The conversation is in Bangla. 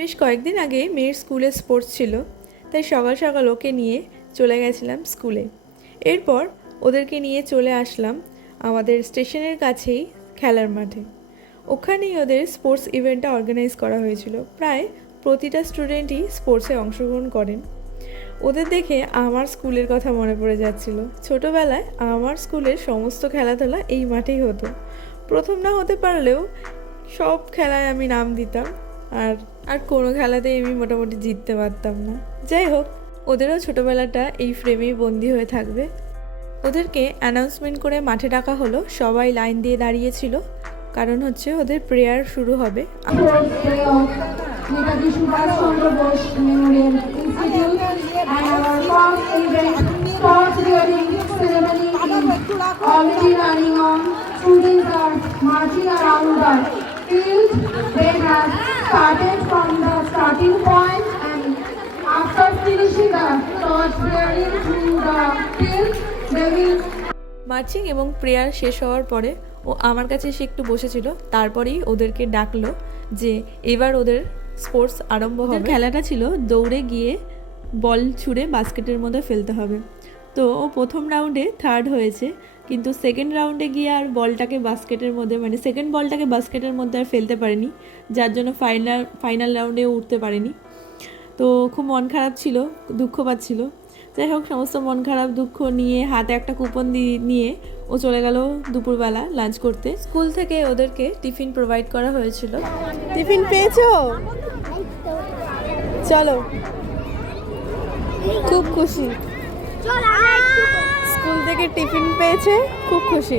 বেশ কয়েকদিন আগে মেয়ের স্কুলে স্পোর্টস ছিল, তাই সকাল সকাল ওকে নিয়ে চলে গেছিলাম স্কুলে। এরপর ওদেরকে নিয়ে চলে আসলাম আমাদের স্টেশনের কাছেই খেলার মাঠে। ওখানেই ওদের স্পোর্টস ইভেন্টটা অর্গানাইজ করা হয়েছিল। প্রায় প্রতিটা স্টুডেন্টই স্পোর্টসে অংশগ্রহণ করেন। ওদের দেখে আমার স্কুলের কথা মনে পড়ে যাচ্ছিল। ছোটোবেলায় আমার স্কুলের সমস্ত খেলাধুলা এই মাঠেই হতো। প্রথম না হতে পারলেও সব খেলায় আমি নাম দিতাম, আর আর কোনো খেলাতেই আমি মোটামুটি জিততে পারতাম না। যাই হোক, ওদেরও ছোটোবেলাটা এই ফ্রেমেই বন্দি হয়ে থাকবে। ওদেরকে অ্যানাউন্সমেন্ট করে মাঠে ডাকা হলো। সবাই লাইন দিয়ে দাঁড়িয়েছিল, কারণ হচ্ছে ওদের প্রেয়ার শুরু হবে। Netaji Subhash Chandra Bose Memorial Institute and our first event sports during ceremony is already running on. Students are marching around the field. They have started from the starting point and after finishing the torch bearing through the field, they will marching এবং প্রেয়ার শেষ হওয়ার পরে ও আমার কাছে এসে একটু বসেছিল। তারপরেই ওদেরকে ডাকলো যে এবার ওদের স্পোর্টস আরম্ভ হবে। খেলাটা ছিল দৌড়ে গিয়ে বল ছুঁড়ে বাস্কেটের মধ্যে ফেলতে হবে। তো ও প্রথম রাউন্ডে থার্ড হয়েছে, কিন্তু সেকেন্ড রাউন্ডে গিয়ে আর বলটাকে বাস্কেটের মধ্যে সেকেন্ড বলটাকে বাস্কেটের মধ্যে আর ফেলতে পারেনি, যার জন্য ফাইনাল রাউন্ডেও উঠতে পারেনি। তো খুব মন খারাপ ছিল, দুঃখ পাচ্ছিল। যাই হোক, সমস্ত মন খারাপ দুঃখ নিয়ে হাতে একটা কুপন নিয়ে ও চলে গেল দুপুরবেলা লাঞ্চ করতে। স্কুল থেকে ওদেরকে টিফিন প্রোভাইড করা হয়েছিল। টিফিন পেয়েছো? চলো, খুব খুশি। স্কুল থেকে টিফিন পেয়েছে, খুব খুশি।